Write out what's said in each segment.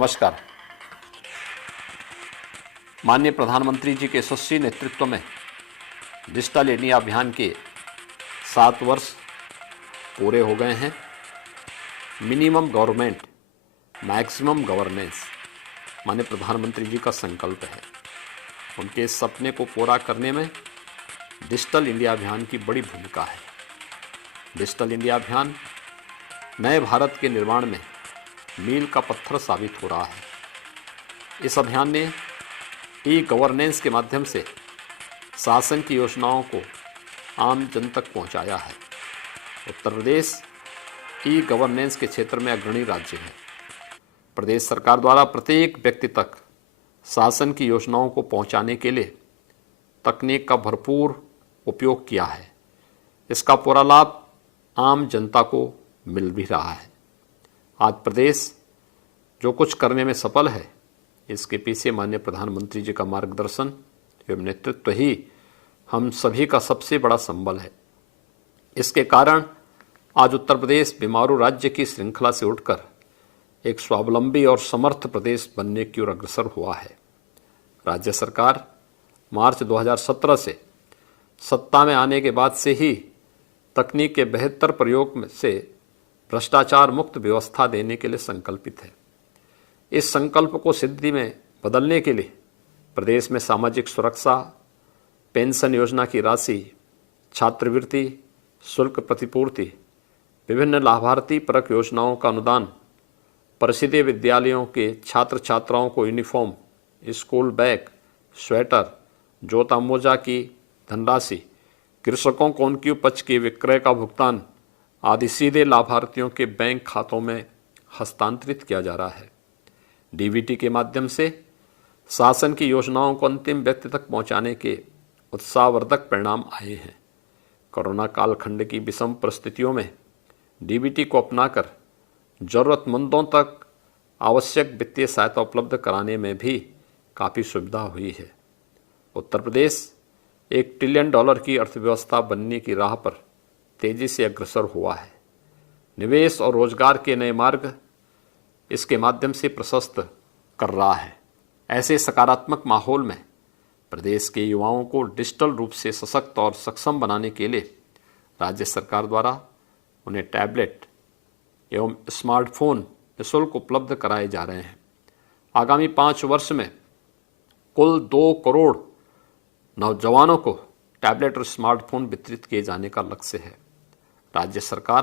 नमस्कार। माननीय प्रधानमंत्री जी के यशस्वी नेतृत्व में डिजिटल इंडिया अभियान के 7 वर्ष पूरे हो गए हैं। मिनिमम गवर्नमेंट मैक्सिमम गवर्नेंस माननीय प्रधानमंत्री जी का संकल्प है। उनके इस सपने को पूरा करने में डिजिटल इंडिया अभियान की बड़ी भूमिका है। डिजिटल इंडिया अभियान नए भारत के निर्माण में मील का पत्थर साबित हो रहा है। इस अभियान ने ई गवर्नेंस के माध्यम से शासन की योजनाओं को आम जन तक पहुंचाया है। उत्तर प्रदेश ई गवर्नेंस के क्षेत्र में अग्रणी राज्य है। प्रदेश सरकार द्वारा प्रत्येक व्यक्ति तक शासन की योजनाओं को पहुंचाने के लिए तकनीक का भरपूर उपयोग किया है। इसका पूरा लाभ आम जनता को मिल भी रहा है। आज प्रदेश जो कुछ करने में सफल है, इसके पीछे माननीय प्रधानमंत्री जी का मार्गदर्शन एवं नेतृत्व ही हम सभी का सबसे बड़ा संबल है। इसके कारण आज उत्तर प्रदेश बीमारू राज्य की श्रृंखला से उठकर एक स्वावलंबी और समर्थ प्रदेश बनने की ओर अग्रसर हुआ है। राज्य सरकार मार्च 2017 से सत्ता में आने के बाद से ही तकनीक के बेहतर प्रयोग से भ्रष्टाचार मुक्त व्यवस्था देने के लिए संकल्पित है। इस संकल्प को सिद्धि में बदलने के लिए प्रदेश में सामाजिक सुरक्षा, पेंशन योजना की राशि, छात्रवृत्ति, शुल्क प्रतिपूर्ति, विभिन्न लाभार्थी परक योजनाओं का अनुदान, परिषदीय विद्यालयों के छात्र छात्राओं को यूनिफॉर्म, स्कूल बैग, स्वेटर, जोता मोजा की धनराशि, कृषकों को उनकी उपज के विक्रय का भुगतान आदि सीधे लाभार्थियों के बैंक खातों में हस्तांतरित किया जा रहा है। डीबीटी के माध्यम से शासन की योजनाओं को अंतिम व्यक्ति तक पहुंचाने के उत्साहवर्धक परिणाम आए हैं। कोरोना कालखंड की विषम परिस्थितियों में डीबीटी को अपनाकर जरूरतमंदों तक आवश्यक वित्तीय सहायता उपलब्ध कराने में भी काफ़ी सुविधा हुई है। उत्तर प्रदेश $1 ट्रिलियन की अर्थव्यवस्था बनने की राह पर तेजी से अग्रसर हुआ है। निवेश और रोजगार के नए मार्ग इसके माध्यम से प्रशस्त कर रहा है। ऐसे सकारात्मक माहौल में प्रदेश के युवाओं को डिजिटल रूप से सशक्त और सक्षम बनाने के लिए राज्य सरकार द्वारा उन्हें टैबलेट एवं स्मार्टफोन निःशुल्क उपलब्ध कराए जा रहे हैं। आगामी 5 वर्ष में कुल 2 करोड़ नौजवानों को टैबलेट और स्मार्टफोन वितरित किए जाने का लक्ष्य है। राज्य सरकार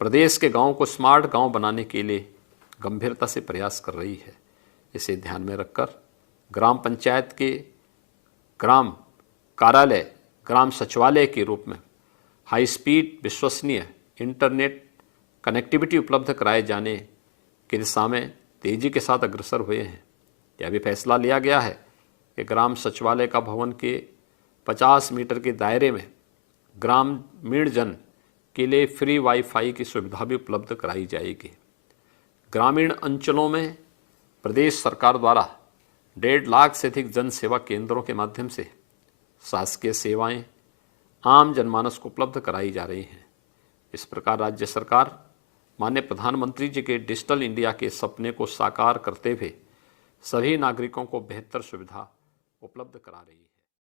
प्रदेश के गांवों को स्मार्ट गांव बनाने के लिए गंभीरता से प्रयास कर रही है। इसे ध्यान में रखकर ग्राम पंचायत के ग्राम कार्यालय, ग्राम सचिवालय के रूप में हाई स्पीड विश्वसनीय इंटरनेट कनेक्टिविटी उपलब्ध कराए जाने की दिशा में तेजी के साथ अग्रसर हुए हैं। यह भी फैसला लिया गया है कि ग्राम सचिवालय का भवन के 50 मीटर के दायरे में ग्रामीण जन के लिए फ्री वाईफाई की सुविधा भी उपलब्ध कराई जाएगी। ग्रामीण अंचलों में प्रदेश सरकार द्वारा 1.5 लाख से अधिक जन सेवा केंद्रों के माध्यम से शासकीय सेवाएं आम जनमानस को उपलब्ध कराई जा रही हैं। इस प्रकार राज्य सरकार माननीय प्रधानमंत्री जी के डिजिटल इंडिया के सपने को साकार करते हुए सभी नागरिकों को बेहतर सुविधा उपलब्ध करा रही है।